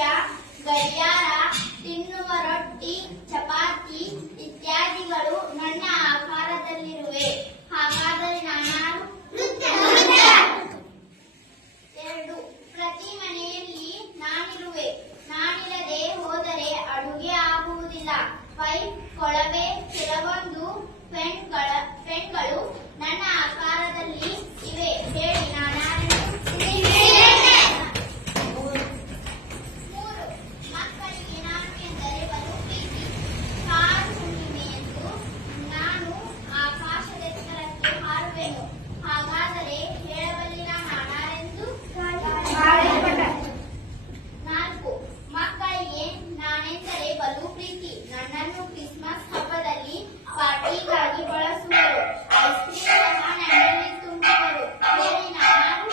ಸೂರ್ಯ, ಗಡಿಯಾರ, ತಿನ್ನುವ ರೊಟ್ಟಿ, ಚಪಾತಿ ಇತ್ಯಾದಿಗಳು ನನ್ನ ಆಕಾರದಲ್ಲಿರುವೆ. ಹಾಗಾದರೆ ನಾನಾರು? 2. ಪ್ರತಿ ಮನೆಯಲ್ಲಿ ನಾನಿರುವೆ. ನಾನಿಲ್ಲದೆ ಹೋದರೆ ಅಡುಗೆ ಆಗುವುದಿಲ್ಲ. 5. ಕೊಳವೆ, ಕೆಲವೊಂದು ಪೆನ್ಗಳು ನನ್ನ ಆಕಾರದಲ್ಲಿ ಇವೆ. ಹೇಳಿ ನಾನಾರು? 3. ಮಕ್ಕಳಿಗೆ ನಾನು ಎಂದರೆ ಬಲು ಪ್ರೀತಿ. ಕಾರು ಹುಣ್ಣಿಮೆಯಂದು ನಾನು ಆಕಾಶದೆತ್ತರಕ್ಕೆ ಹಾರುವೆನು. ಹಾಗಾದರೆ ಹೇಳಬಲ್ಲಿನ ನಾನಾರೆಂದು? 4. ಮಕ್ಕಳಿಗೆ ನಾನೆಂದರೆ ಬಲು ಪ್ರೀತಿ. ನನ್ನನ್ನು ಕ್ರಿಸ್ಮಸ್ ಹಬ್ಬದಲ್ಲಿ ಪಾರ್ಟಿಗಾಗಿ ಬಳಸುವರು. ಐಸ್ ಕ್ರೀಮ್ ಸಹ ನನ್ನಲ್ಲಿ ತುಂಬುವರು. ಹೇಳಿ ನಾನಾರು?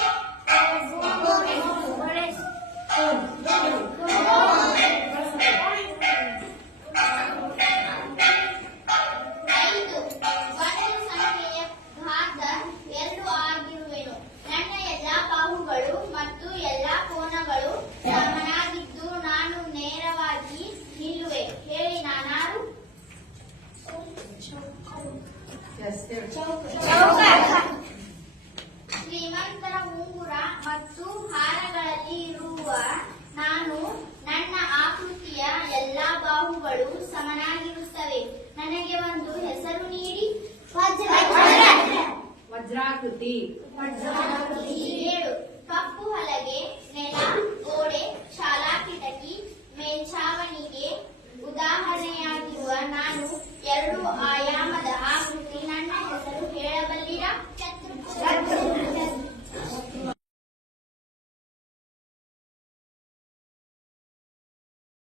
5. ಒಂದು ಸಂಖ್ಯೆಯ ಘಾತ 2 ಆಗಿರುವೆನು. ನನ್ನ ಎಲ್ಲಾ ಬಾಹುಗಳು ಮತ್ತು ಎಲ್ಲಾ ಕೋನಗಳು ಸಮನಾಗಿದ್ದು ನಾನು ನೇರವಾಗಿ ನಿಲ್ಲುವೆ. ಹೇಳಿ ನಾನಾರು? ಶ್ರೀಮಂತರ ಉಂಗುರ ಮತ್ತು ಹಾರಗಳಲ್ಲಿ ಇರುವ ನಾನು. ನನ್ನ ಆಕೃತಿಯ ಎಲ್ಲಾ ಬಾಹುಗಳು ಸಮನಾಗಿರುತ್ತವೆ. ನನಗೆ ಒಂದು ಹೆಸರು ನೀಡಿ. ವಜ್ರಾಕೃತಿ. 7. ಕಪ್ಪು ಹಲಗೆ, ನೆಲ, ಗೋಡೆ, ಶಾಲಾ ಕಿಟಕಿ, ಮೇಲ್ಛಾವಣಿಗೆ ಉದಾಹರಣೆಯಾಗಿರುವ ನಾನು 2 ಆಯಾಮ